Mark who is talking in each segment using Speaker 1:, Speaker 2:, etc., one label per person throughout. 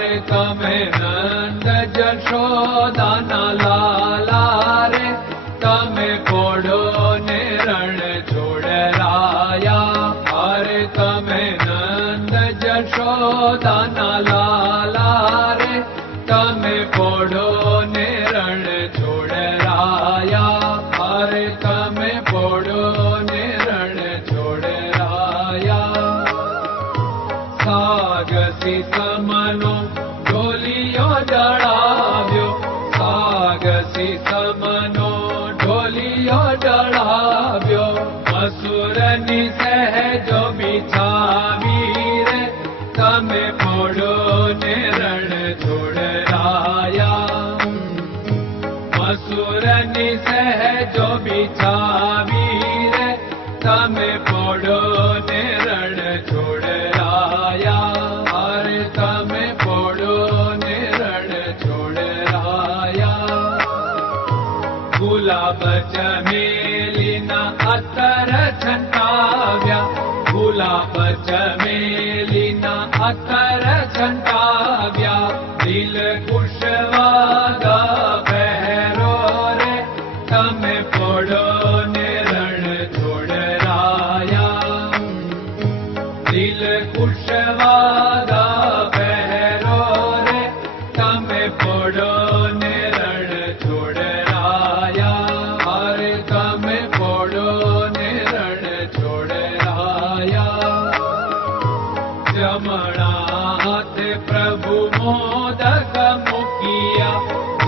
Speaker 1: करता में नंद जशोदा नाला रे तमे कोडो ने रण छोड़ राया हरे तमे नंद जशोदा नाला रे तमे कोडो ने रण छोड़ राया हरे तम સાગસી સમનો ઢોલિયો ડળાવ્યો મસુરની સહેજો બિછાવી રે તમે પોડો ને રણ છોડરાયા મસુરની સહેજો બિછાવી રે તમે પોડો ને मेलिना अत्र जन्ताव्या भूला जलिना अत्र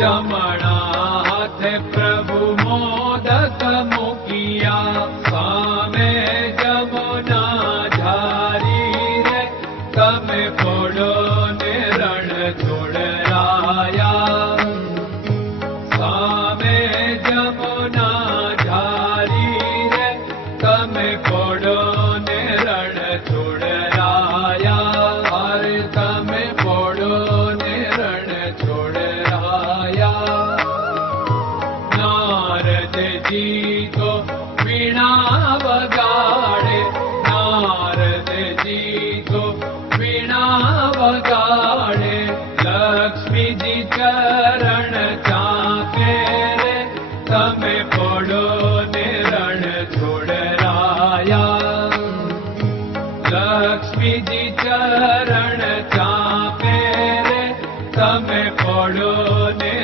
Speaker 1: on. लक्ष्मी चरण पडो निर लक्ष्मी लीजी चरण रे तमे पडो ने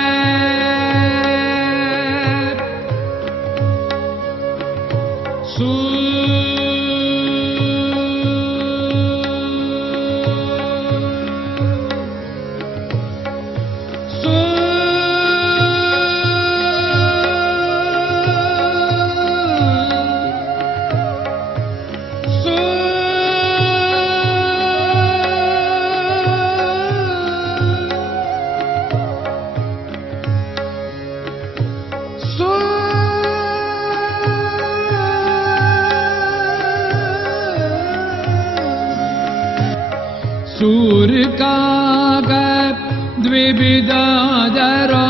Speaker 1: गिविधरो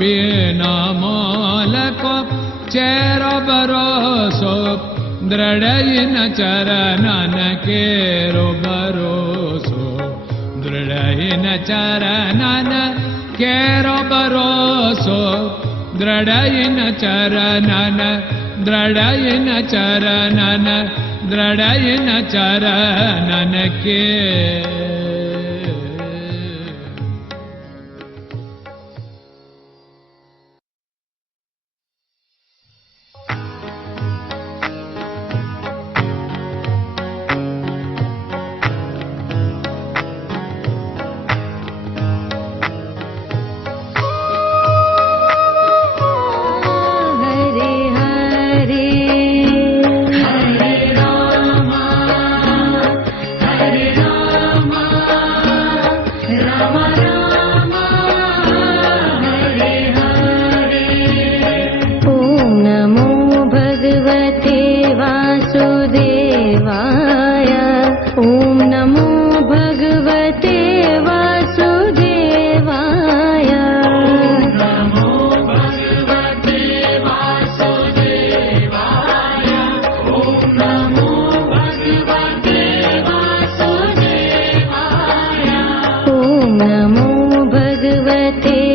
Speaker 1: बल को चेरो भरोसो दृढयिन चरन केरो भरोसो दृढयिन चरन केरो भरोसो दृढयिन चरन द्रडय न चरन द्रडय न चरन
Speaker 2: Come on now.
Speaker 3: te